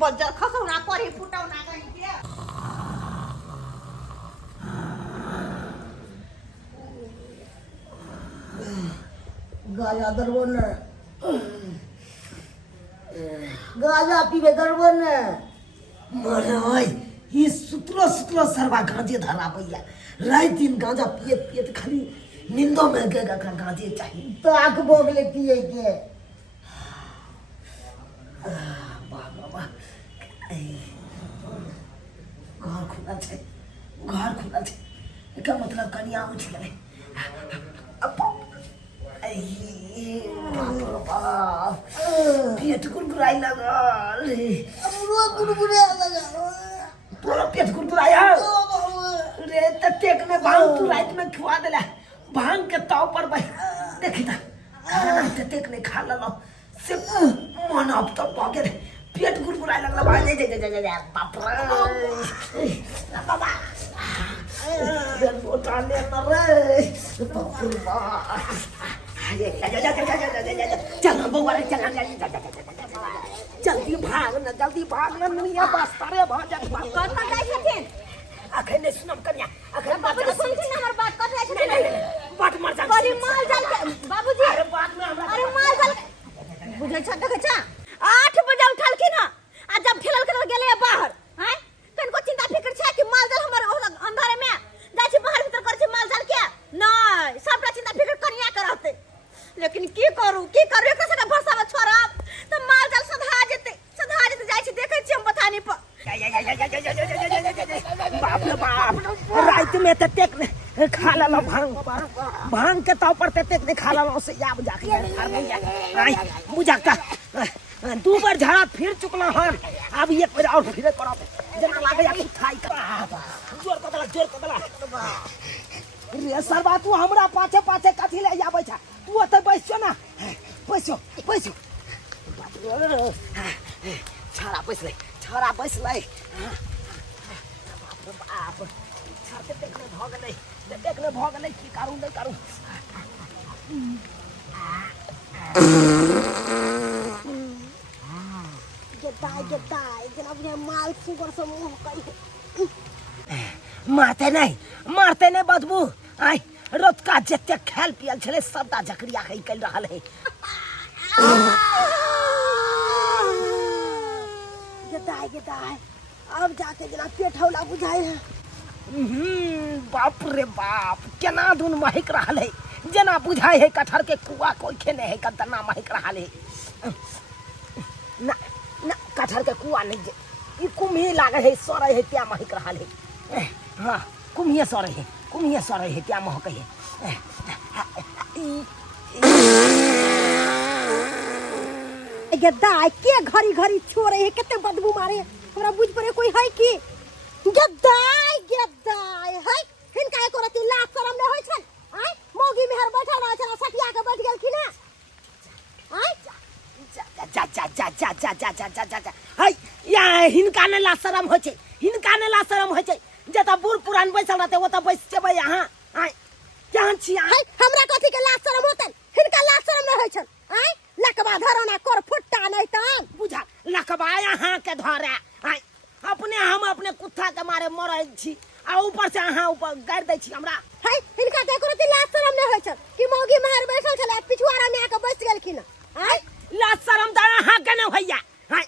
Buzzer खसौना परी फुटौना कहीं के गाजा दरबो न गाजा पीबे दरबो न मरे ओए ई सुतलो सुतलो सरवा गांजे धरा भैया रात दिन गांजा पिए पिए तो खाली नींदो में गएगा का गांजे चाहिए तो आंख बोगले पिए के बाबा घर खुला छे एका मतलब कनिया उठ गए बाप रे बाप पेट गुड़गुड़ाई लगल पूरा पेट गुड़गुड़ाया रे ततेक में भांग तू रात में खवा देला भांग के ताव पर देखी था खाना ततेक ने खा लो से मन अब तो पके पेट गुड़गुड़ाई लगल भाई जे बाप रे बाबा मोटा ले न रे बाप रे बाप चल बउआ रे जल्दी भाग न दुनिया बास्ता रे भाग कत जाय छथिन अखन ने सुनम कन्या अखन बाबूजी सुनथिन हमर बात कत जाय छथिन बाट मर जा बड़ी माल जाल के बाबूजी अरे बात में हमरा अरे माल जाल बुझै छ देखे छ 8 बजे उठलखिन आ जब खेलल कर गेले बाहर हैं कनको चिंता फिकर छै कि माल जाल हमर अंधारे में जाय छै बाहर भीतर कर छै माल जाल के नहीं सबटा चिंता फिकर कनिया करते लेकिन की करू एकरा से भरसा में छोड़ा तो माल जाल सधा जेते जाय छै देखे छी हम बथानी पर बाप रे बाप रात में ततेक खा लो भांग के ताव पर ततेक ने खा लो से या बुझा के आई बुझा का 2 बार झाड़ा फिर चुकला हन अब एक बार और फिर करब जना लागे या खाई का जोर कदला रे सरबा तू हमरा पाछे कथि ले आबै छ तू ओते बैसो ना बैसो बाप रे छाड़ा बैस ले बाप रे बाप छाते देखने भ गेलै की करू नहीं करू गेदाय जना बुझे माल सुगर से मुंह करी मारते नहीं बदबू आई रोज का जते खेल पियल छले सबटा जकरिया है कल रहल है गेदाय अब जाके जना पेट हौला बुझाई है बाप रे बाप केना दुन महक रहल है जना बुझाई है कठहर के कुआ कोई खेने है कतना महक रहल है ना कठहर के कुआ नहीं ई कुम्ही लागे है सरे है त्या महक रहल है हां कुम्हिए सरे है त्या महक है गेदाय के घरी छोड़े है केते बदबू मारे हमरा बुझ पड़े कोई है की गेदाय है हिनका एको रति लाज शरम नै होय छै आय मोगी मेहर बैठल रह छै सटिया के बैठ गेल की ना आय जा हाय या हिनका ने लाज शरम होय छै जता बूढ़ पुरान बैसल रहते ओता बैस जेबै यहां आय केहन छी हाय हमरा कथि के लाज शरम होतन हिनका लाज शरम नै होय छै आय लकबा धरना कर फुट्टा नहीं तन बुझा लकबा यहां के धरे आय अपने कुत्ता के मारे मरै छी आ ऊपर से अहाँ ऊपर गाड़ दै छी हमरा हाय हिनका त एको रति लाज शरम नै होय छै कि मोगी मेहर बैसल छले पिछुआरा में आके बैस गेलखिन आय लाज शरम त अहाँ के नै होइया हाय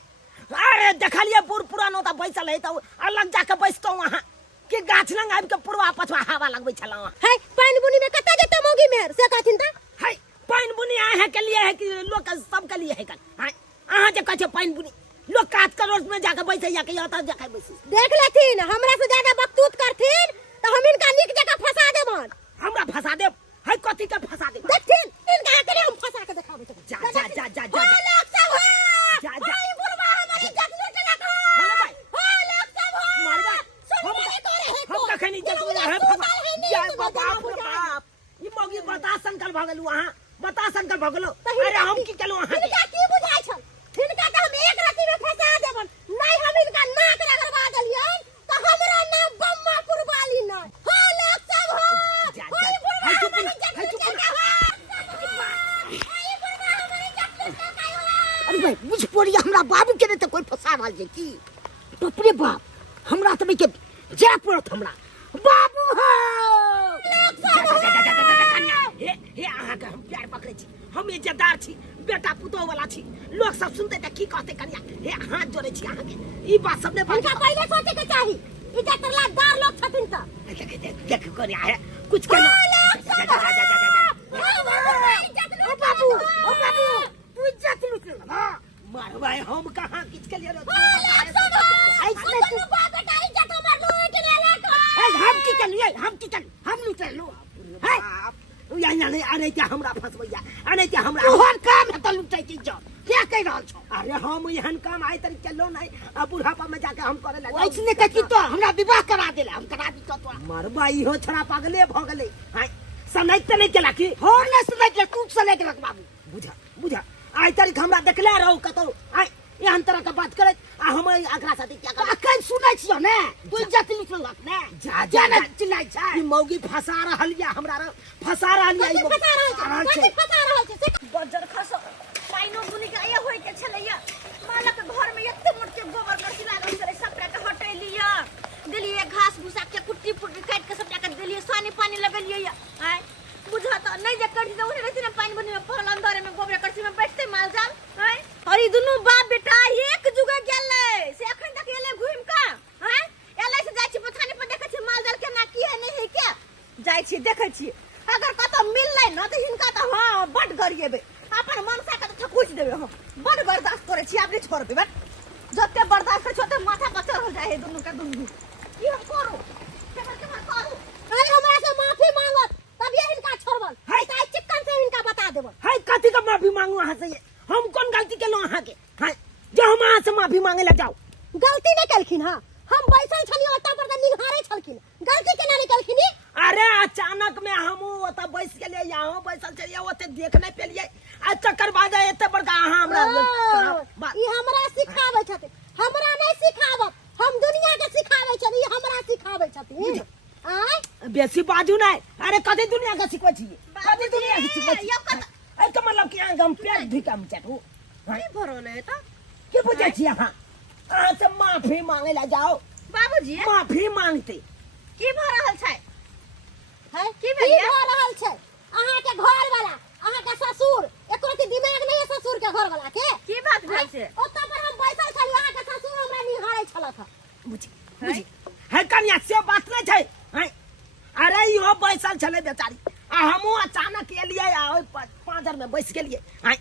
अरे देखलिए बूढ़ पुरान ओता बैसल है त अलग जाके बैसतो वहां कि गाछ लंग आबि के पुरवा पछवा हवा लगबै छला हाय पानी बुनी में कत जेते मोगी मेहर से कहथिन त हाय पानी बुनी आए के लिए है कि लोग सब के लिए है कल हाय अहाँ जे कहै पानी बुनी लोग काट के रोड में जाके बैसे या के यता जाके बैसे देख लेथिन हमरा से ज्यादा बकतूत करथिन त हम इनका निक जगह फंसा देबन हमरा फंसा देब हाय कथि के फंसा देब देखथिन इनका के हम फंसा के देखाबे जा लोग सब जा भाई बुरबा हमारी इज्जत लूट लगा हेलो भाई लोग सब मार भाई हम कखनी इज्जत है जा बाप रे बाप ई मोगी बता संकल भगलु वहां बता संकल भगलो अरे हम की केलु वहां इनका की बुझाई छ इनका त हम एक राति में फंसा देबन नहीं हम इनका नाक रगड़वा देलियन त हमरा नाम बम्मा कुरबाली न हो लोग सब हो हाय बुरबा हमारी इज्जत लूट लगा हाय बुरबा हमारी इज्जत लूट लगा अरे भाई बुझ पड़ी हमरा बाबू के तो कोई फसा रहल छै की टोपरे बाप हमरा त के जा पड़त हमरा बाबू हो हे अहाँ के हम प्यार पकड़े छी हम इज्जतदार छी बेटा पुतोह वाला छी लोग सब सुनते त की कहते कनिया हे हाथ जोड़े छी अहाँ के ई बात सब ने इनका पहले सोचे के चाही इज्जतदार लोग छथिन त देख कनिया है कुछ के ओ बाबू तू इज्जत लूट मार भाई हम कहां किछ के लिए हम लूट लो अरे क्या हमरा फसबैया अरे क्या हमरा तोहर काम है त लुटै की जो क्या कह रहल छौ अरे हम एहन काम आइ तरी चलो नहीं अब बुढ़ापा में जाके हम करे लगा इसने कथि तो हमरा विवाह करा देले हम करा दी तो मरबा इहो छड़ा पागले भ गेलै हाय सनैत त नहीं केला की हो न सनैत तू सनैत रख बाबू बुझा आइ तारीख हमरा देखले रहू कतौ आइ एहन तरह का बात करे आ हम एकरा साथे क्या कर अखन सुनै छियो ने तू इज्जत लुटलक ने जा ना चिल्लाइ छै ई मौगी फसा रहल या हमरा फसा रहल या ई फसा रहल छै बजर खस पाइनो बुनी के ए होय के छलैया मालक घर में एते मोट के गोबर करसी लागल छलै सबटा के हटेलिया देलिए घास भूसा के कुट्टी पुट्टी काट के सबटा के देलिए सानी पानी लगलिए आय बुझा त नहीं जे करती त उन्हें रहती ना पानी बुनी में पहल अंदर में गोबर करसी में बैठते माल जाल आय और ई दुनु बाप बेटा एक जुगे गेलै से अखन तक एले घुम का हैं एले से जाय छी पछानी पर देखै छी माल जाल के ना की है नहीं है के जाय छी देखै छी अगर कतो मिललै न त हिनका त हां बड गरिएबे अपन मनसा के त ठकुच देबे हम बड बर्दाश्त करे छी आब नहीं छोड़बे बट जते बर्दाश्त करे छोटे माथा पर चढ़ जाए है दुनु के दुनु ई हम करू केना करू अरे हमरा से माफी मांगत तब ये इनका छोड़बल है त चिकन से इनका बता देबल है कथि का माफी मांगू अहाँ से हम कौन गलती केलो अहाँ के है जो हम अहाँ से माफी मांगे ला जाओ गलती नहीं कलखिन हां हम बैसल छलिए ओता पर त निहारे छलखिन गलती केना नहीं कलखिन अरे अचानक में हम ओता बैस गेलिए यहाँ बैसल छलिए ओते देख नहीं पेलिए आ चक्कर बाजा एते बड़का अहाँ हमरा ई हमरा सिखाबै छथिन हमरा नहीं सिखावत हम दुनिया के सिखाबै छथि ई हमरा सिखाबै छथिन आय बेसी बाजू नहीं अरे कदे दुनिया के सिखबै छी कदे दुनिया के सिखबै छी ए त मतलब कि हम पेट भिका में चटू की भरोले त की बुझै छी अहाँ अहाँ से माफी मांगे ला जाओ बाबूजी माफी मांगते की भ रहल छै है की भ रहल छै अहाँ के घर वाला अहाँ के ससुर एको के दिमाग नहीं है ससुर के घर वाला के की बात भेल छै ओता पर हम बैसल छली अहाँ के ससुर हमरा निहारे छलक बुझी है कन्या से बात नहीं छै है अरे यो बैसल छले बेचारी आ हमहु अचानक एलिए आ 5 में बैस गेलिए है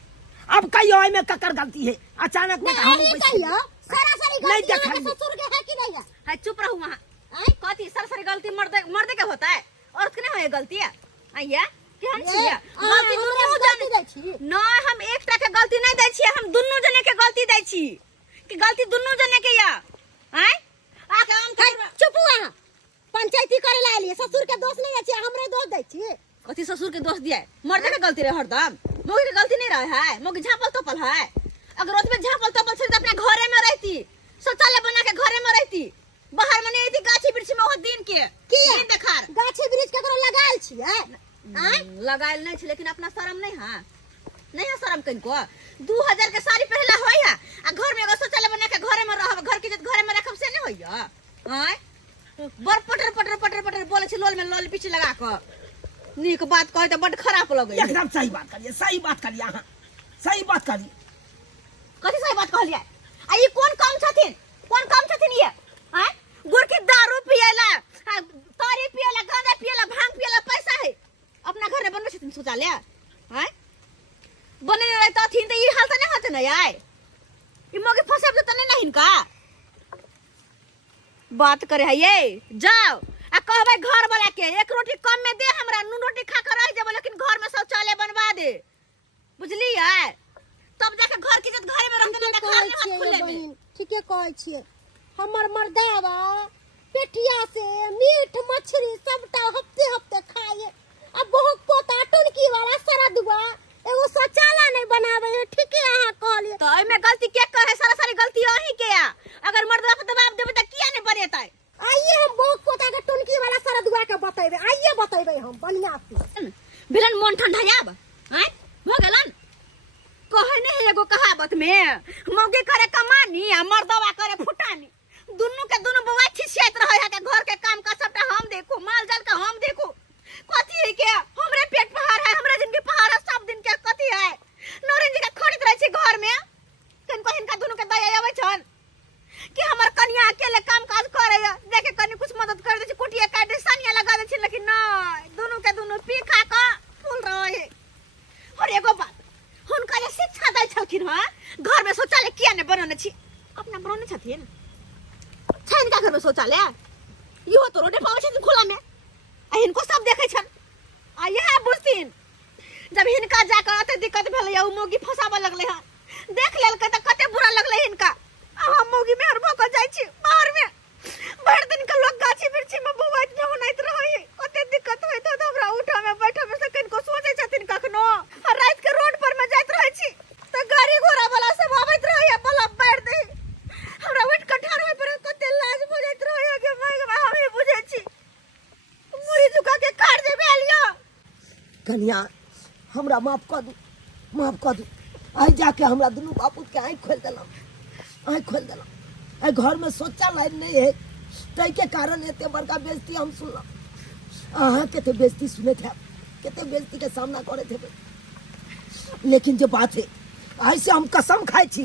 अब कहियो में ककर गलती है अचानक में हम कहियो सरासरी गलती अहाँ के ससुर के है कि नहीं है चुप रहू वहां आई कथि सरासरी गलती मर्द के होता है औरत के नहीं है गलती है आइया केहन छियै गलती दुनू जने दै छी नहीं हम एकटा के गलती नहीं दै छी हम दुनू जने के गलती दै छी कि गलती दुनू जने के या हैं आके हम चुप वहां पंचायती करे ला एलिए ससुर के दोष नहीं है हमरे दोष दै छी कथि ससुर के दोष दिया मर्द के गलती रहे हरदम मोगी के गलती नहीं रहे है मोगी झापल तोपल है अगर रोज में झापल तोपल से अपने घरे में रहती शौचालय बना के घरे में रहती बाहर में नहीं थी गाछी वृक्ष में वो दिन के दिन देखार गाछी वृक्ष केकरो लगायल छियै आय लगायल नहीं छै लेकिन अपना शर्म नहीं है शर्म कनको 2000 के साड़ी पहला होय है आ घर में एगो शौचालय बना के घरे में रहब घर के घर में रखब से नहीं होय आय बर पटर बोले छी लोल में लोल पीछे लगा क नीक बात कहे त बड खराब लगे एकदम सही बात करिए अहाँ सही बात करिए कथि सही बात कहलिए आ ई कौन काम छथिन ये हैं गुड़ की दारू पियला तारी पियला गांजा पियला भांग पियला पैसा है अपना घर में बनबै छथिन शौचालय हैं बने रहे तथिन त ई हाल त नहीं होते न यार ई मोगे फसेब त नहीं हिनका बात करे है ये जाओ आ कहबै घर वाला के एक रोटी कम में दे हमरा नून रोटी खा कर रह जाबो लेकिन घर में शौचालय बनवा दे बुझली है तब जाके घर की इज्जत घरे में रख देना घर में हाथ खुले में ठीके कहै छियै हमर मर्दावा पेटिया से मीट मछली सबटा हफ्ते खाए अब बहुत पोता टुनकी वाला सरदुआ एगो शौचालय नहीं बनावे ठीके अहाँ कहलिए तो एमे गलती के करे सारी गलती अही के आ अगर मर्दवा पे दबाव देबे त किया नहीं बनेतै आइए हम बहुत पोता के टुनकी वाला सरदुआ के बतेबे आइए बतेबे हम बढ़िया से बिलन मन ठंडा जाब हैं भ गेलन कहे नहीं एगो कहावत लागत में मौगी करे कमानी आ मर्दवा करे फुटानी दुनू के दुनू बउआ खिसियात रहे है के घर के काम का सबटा हम देखो माल जाल का हम देखो कथी है के हमरे पेट पहाड़ है हमरे जिंदगी पहाड़ है सब दिन के कथी है नरेन जी के खरीद रहे छी घर में कनको हिनका दुनू के दया आवे छन कि हमर कन्या अकेले काम काज करे देखे कनी कुछ मदद कर दे छी कुटिया काट दे सानिया लगा दे छी लेकिन नहीं दुनू के दुनू पी खा का फूल रहे और एगो बात हुनका जे शिक्षा दै छलखिन हां घर में शौचालय किया ने बनने छी अपना बनने छथिन छैन का घर में शौचालय इहो तो रोडे पावे छथिन खुला में आ हिनको सब देखे छन आ यह बुझथिन जब हिनका जाकर अते दिक्कत भेल या मौगी फसाबे लगले हां देख लेल के त कते बुरा लगले हिनका आ हम मौगी में हर भक जाय छी बाहर में भर दिन के लोग गाछी बिरछी में बौआइत न होनैत रहै कते दिक्कत होइत त हमरा उठा में बैठा में से किनको सोचै छथिन कखनो आ रात के रोड पर में जाइत रहै छी त गाड़ी घोड़ा वाला सब आबैत रहै बलब बैठ दे हमरा उठ के ठाड़ होय पर कते लाज भ जाइत रहै के मैं हम ही बुझै छी मुड़ी झुका के काट देबे लियो कन्या हमरा माफ कर दू आई जाके हमरा दुनू बापू के आँख खोल देला आई घर में शौचालय नहीं है तै के कारण एते बड़का बेइज्जती हम सुनल अहाँ केते बेइज्जती सुने थे केते बेइज्जती के सामना करे थे लेकिन जो बात है आई से हम कसम खाई छी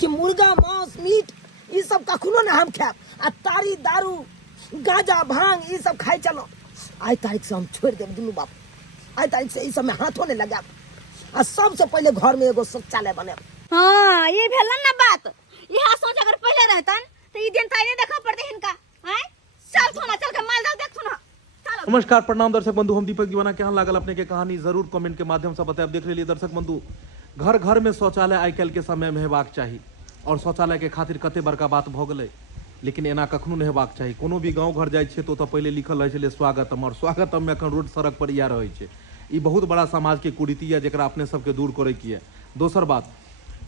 कि मुर्गा मांस मीट ई सब कखनो ना हम खाब आ तारी दारू गांजा भांग ई सब खाई चलो आई तारीख से हम छोड़ देब दुनू बाप आई तारीख से ई सब में हाथों नहीं लगाब आ सबसे पहले घर में एगो शौचालय बनाब हां ये भेल ना बात यह सोच अगर पहले रहतन तो ई दिन ताई नहीं देखा पड़ते हिनका हैं चल थोना चल के माल डाल देख थोना नमस्कार प्रणाम दर्शक बंधु हम दीपक दीवाना केहन लागल अपने के कहानी जरूर कमेंट के माध्यम से बताएब देख लेलिए दर्शक बंधु घर घर में शौचालय आइ काल्हि के समय में हेबाक चाही और शौचालय के खातिर कते बड़का बात भ गेलै लेकिन एना कखनो नहीं हेबाक चाही कोनो भी गांव घर जाइ छै तो पहले लिखल रहै छलै स्वागतम और स्वागतम में एखन रोड सड़क पर इएह रहै छै ई बहुत बड़ा समाज के कुरीति है जेकरा अपने सबके दूर करे की है दोसर बात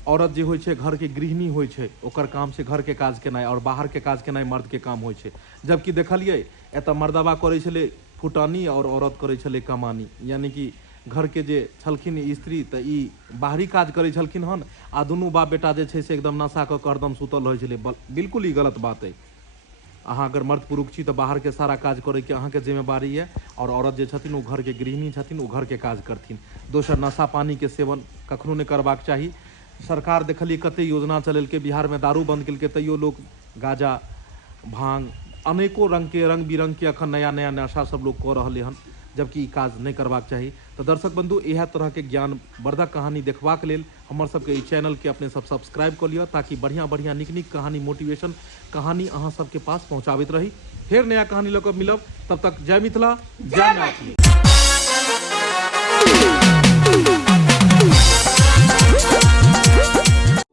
औरत जे होइ छै घर के गृहिणी होइ छै ओकर काम छै घर के काज केनाइ और बाहर के काज केनाइ मर्द के काम होइ छै जबकि देखलिए एतऽ मर्दबा करै छलै फुटानी और औरत करै छलै कमानी यानी कि घर के जे छलखिन स्त्री तऽ ई बाहरी काज करै छलखिन हन आ दुनू बाप बेटा जे छै से एकदम नशा कऽ कऽ हरदम सुतल रहै छलै बिल्कुल ई गलत बात है अहाँ अगर मर्द पुरुष छी तऽ बाहर के सारा काज करे के अहाँ के जिम्मेवारी है और औरत जे छथिन ओ घर के गृहिणी छथिन ओ घर के काज करथिन दोसर नशा पानी के सेवन कखनो नहीं करबाक चाही सरकार देखलिए कते योजना चलेलकै बिहार में दारू बंद केलकै तैयो लोग गांजा भांग अनेको रंग के रंग बिरंग के अखन नया नया नशा सब लोग कऽ रहले हन जबकि ई काज नहीं करबाक चाही तो दर्शक बंधु इएह तरह के ज्ञानवर्धक कहानी देखबाक लेल हमर सबके ई चैनल के अपने सब सब्सक्राइब कर लिअ ताकि बढ़िया बढ़िया नीक नीक कहानी मोटिवेशन कहानी अहाँ सबके पास पहुँचाबैत रही फेर नया कहानी लऽ कऽ मिलब तब तक जय मिथिला जय मैथिली।